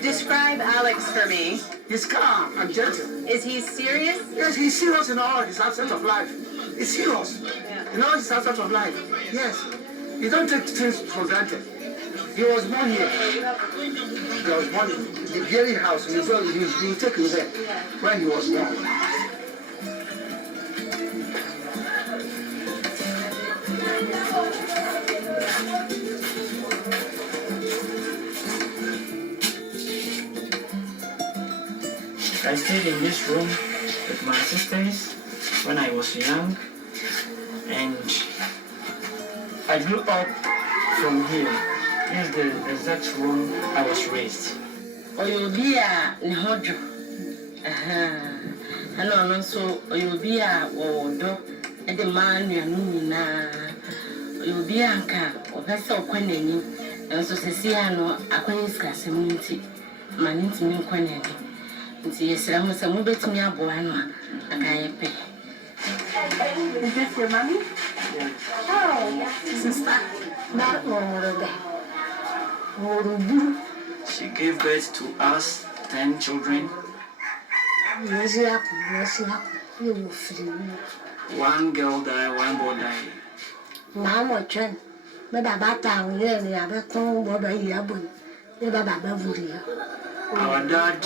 Describe Alex for me. He's calm and gentle. Is he serious? Yes, he's serious in all his aspects of life. He's serious in all his aspects of life. Yes. He don't take things for granted. He was born here. He was born in the very house. He took him there when he was born. I stayed in this room with my sisters when I was young, and I grew up from here. This is the exact room I was raised. Oyobia Nihojo. Hello, so Oyobia Wodo, and the man Yanumina. Oyobia Anka, or Vessel Queneni, and so Ceciano, Aquanis Cassimiti, Maninti Queneni. Yes, I'm a move to me a boana, and I pay. Is this your mommy? Yeah. Oh, Sister, not more She gave birth to us 10 children. One girl died, one boy died. Mama, Chen, but about town, yeah, the other tongue, what I have. Our dad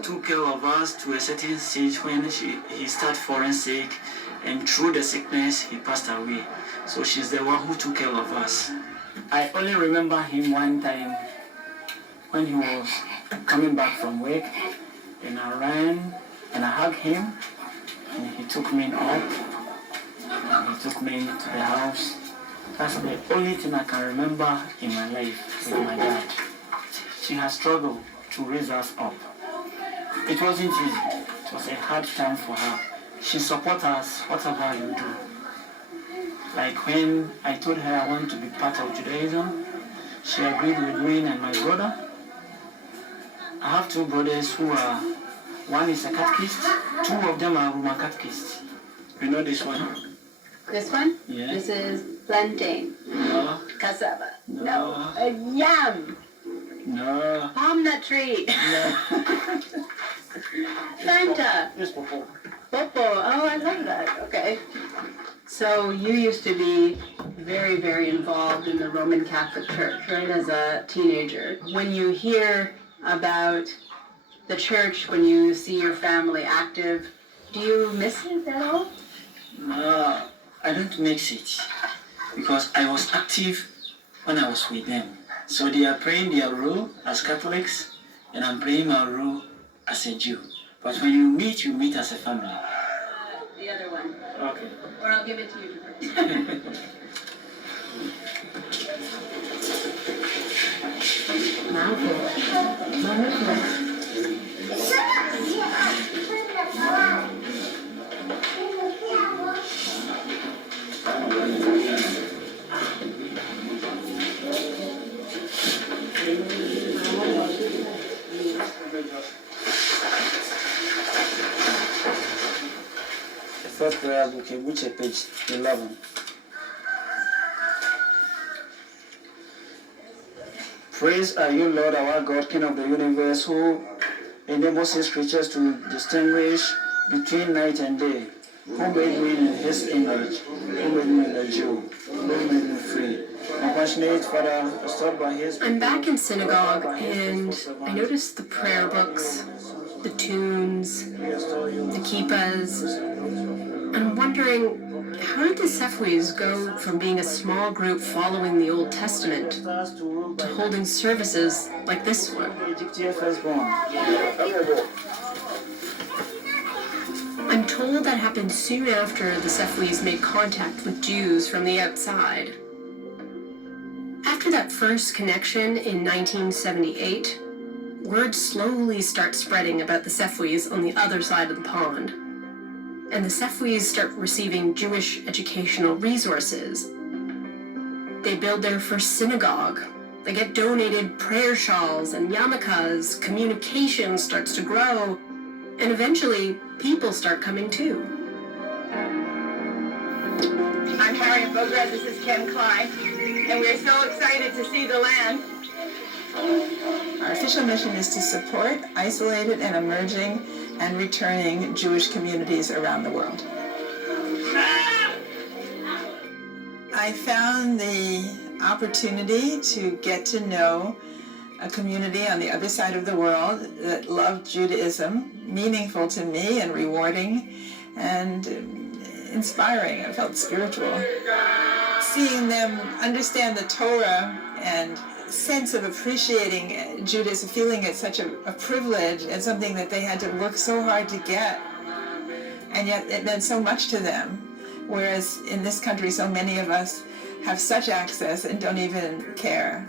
took care of us to a certain stage when he started falling sick, and through the sickness he passed away. So she's the one who took care of us. I only remember him one time when he was coming back from work, and I ran and I hugged him, and he took me up and he took me to the house. That's the only thing I can remember in my life with my dad. She has struggled to raise us up. It wasn't easy. It was a hard time for her. She supports us whatever you do. Like when I told her I want to be part of Judaism, she agreed with me and my brother. I have two brothers who are, one is a catechist, two of them are Roman catechists. You know this one? this one? Yeah. This is plantain. No. Cassava. No. A yam. No. Palm nut tree. No. Fanta. Yes, Popo. Popo. Oh, I love that. Okay. So you used to be very, very involved in the Roman Catholic Church, right, as a teenager. When you hear about the church, when you see your family active, do you miss it at all? No, I don't mix it because I was active when I was with them. So they are praying their role as Catholics, and I'm praying my role as a Jew. But when you meet as a family. The other one. Okay. Or I'll give it to you. The first prayer book, which is page 11. Praise are you, Lord, our God, King of the universe, who enables his creatures to distinguish between night and day, who made me in his image, who made me a Jew, who made me free. Compassionate Father, restored by his... I'm back in synagogue, and I noticed the prayer books, the tunes, the kippas, and I'm wondering, how did the Sefwis go from being a small group following the Old Testament to holding services like this one? I'm told that happened soon after the Sefwis made contact with Jews from the outside. After that first connection in 1978, word slowly starts spreading about the Sefwis on the other side of the pond. And the Sefwis start receiving Jewish educational resources. They build their first synagogue. They get donated prayer shawls and yarmulkes. Communication starts to grow. And eventually, people start coming too. I'm Harriet Bogret, this is Ken Klein, and we're so excited to see the land. Our official mission is to support isolated and emerging and returning Jewish communities around the world. I found the opportunity to get to know a community on the other side of the world that loved Judaism, meaningful to me and rewarding and inspiring. I felt spiritual. Seeing them understand the Torah and sense of appreciating Judaism, feeling it such a privilege and something that they had to work so hard to get, and yet it meant so much to them. Whereas in this country, so many of us have such access and don't even care.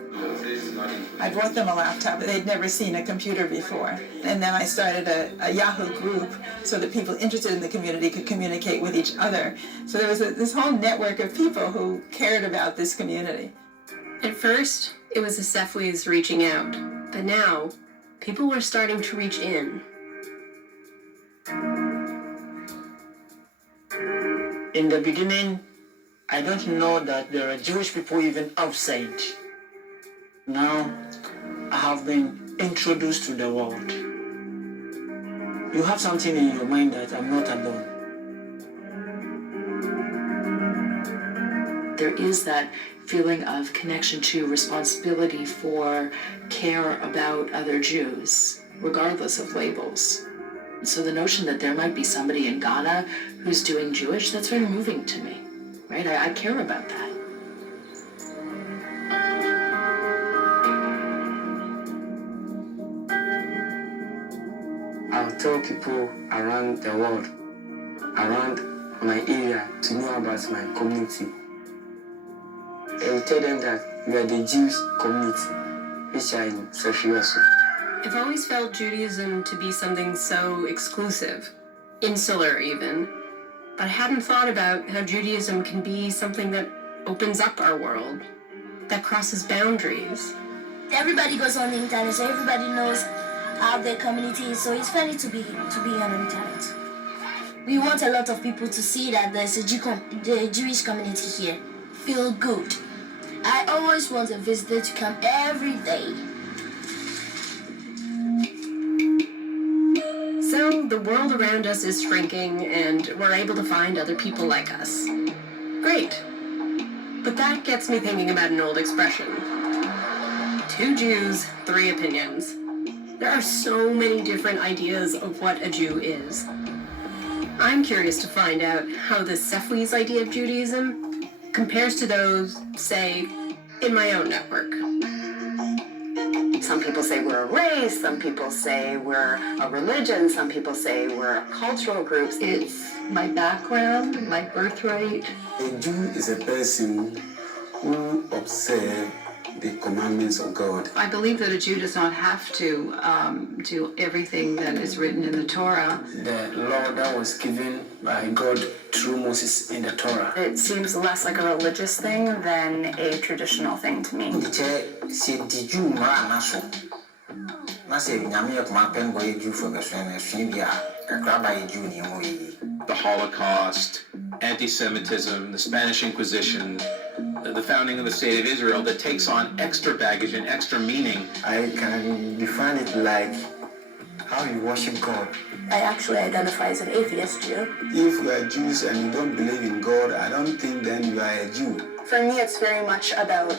I bought them a laptop. They'd never seen a computer before. And then I started a Yahoo group so that people interested in the community could communicate with each other. So there was this whole network of people who cared about this community. At first, it was the Sefwis reaching out, but now, people were starting to reach in. In the beginning, I don't know that there are Jewish people even outside. Now, I have been introduced to the world. You have something in your mind that I'm not alone. There is that feeling of connection to responsibility for care about other Jews, regardless of labels. So the notion that there might be somebody in Ghana who's doing Jewish, that's very moving to me, right? I care about that. I'll tell people around the world, around my area, to know about my community. I will tell them that we are the Jewish community, which are in Sefwi also. I've always felt Judaism to be something so exclusive, insular even, but I hadn't thought about how Judaism can be something that opens up our world, that crosses boundaries. Everybody goes on the internet, so everybody knows how their community is, so it's funny to be on the internet. We want a lot of people to see that there's a Jewish community here. Feel good. I always want a visitor to come every day. So the world around us is shrinking and we're able to find other people like us. Great. But that gets me thinking about an old expression. 2 Jews, 3 opinions. There are so many different ideas of what a Jew is. I'm curious to find out how the Sefwi's idea of Judaism compares to those, say, in my own network. Some people say we're a race, some people say we're a religion, some people say we're a cultural group. It's my background, my birthright. A Jew is a person who observes the commandments of God. I believe that a Jew does not have to do everything that is written in the Torah. The law that was given by God through Moses in the Torah. It seems less like a religious thing than a traditional thing to me. The Holocaust, anti-Semitism, the Spanish Inquisition, the founding of the State of Israel, that takes on extra baggage and extra meaning. I can define it like how you worship God. I actually identify as an atheist Jew. If you are Jews and you don't believe in God, I don't think then you are a Jew. For me, it's very much about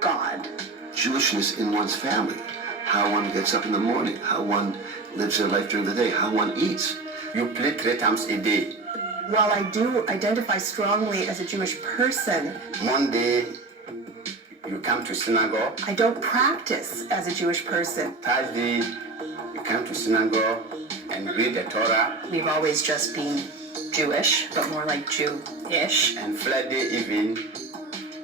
God. Jewishness in one's family, how one gets up in the morning, how one lives their life during the day, how one eats. You pray 3 times a day. While I do identify strongly as a Jewish person, Monday, you come to synagogue. I don't practice as a Jewish person. Thursday, you come to synagogue and read the Torah. We've always just been Jewish, but more like Jew-ish. And Friday evening,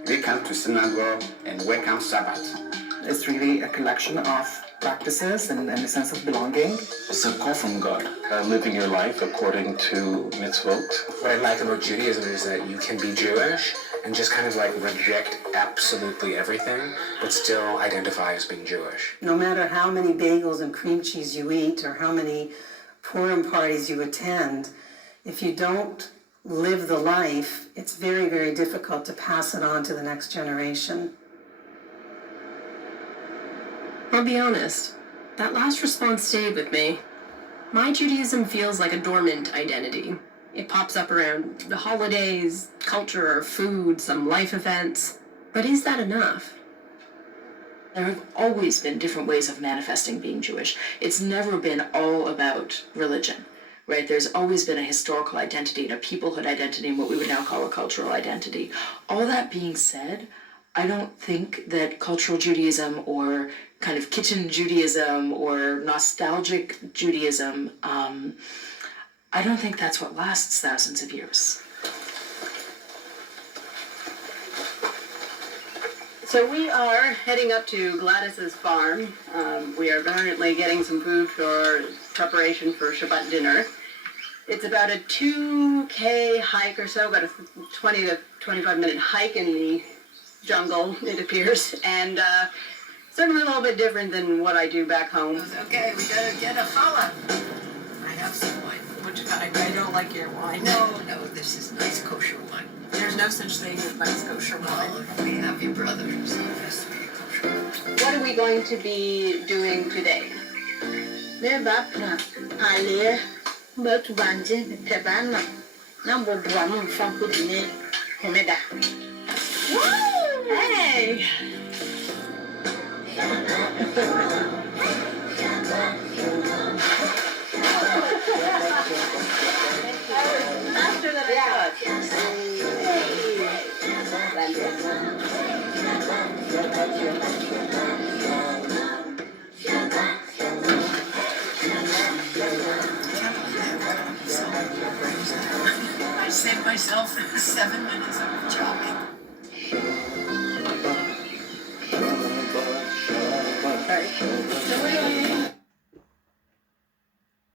we come to synagogue and welcome Sabbath. It's really a collection of practices and a sense of belonging. It's a call from God. Living your life according to mitzvot. What I like about Judaism is that you can be Jewish and just kind of like reject absolutely everything, but still identify as being Jewish. No matter how many bagels and cream cheese you eat or how many Purim parties you attend, if you don't live the life, it's very, very difficult to pass it on to the next generation. I'll be honest, that last response stayed with me. My Judaism feels like a dormant identity. It pops up around the holidays, culture, food, some life events. But is that enough? There have always been different ways of manifesting being Jewish. It's never been all about religion, right? There's always been a historical identity and a peoplehood identity and what we would now call a cultural identity. All that being said, I don't think that cultural Judaism or kind of kitchen Judaism or nostalgic Judaism, I don't think that's what lasts thousands of years. So we are heading up to Gladys's farm. We are currently getting some food for preparation for Shabbat dinner. It's about a 2K hike or so, about a 20 to 25 minute hike in the jungle, it appears, and certainly a little bit different than what I do back home. Okay, we gotta get a challah. I have some wine. I don't like your wine. No, this is nice kosher wine. There's no such thing as nice kosher wine. Well, we have your brother, so it has to be a kosher wine. What are we going to be doing today? Hey! Faster than I I saved myself 7 minutes of chopping. thought.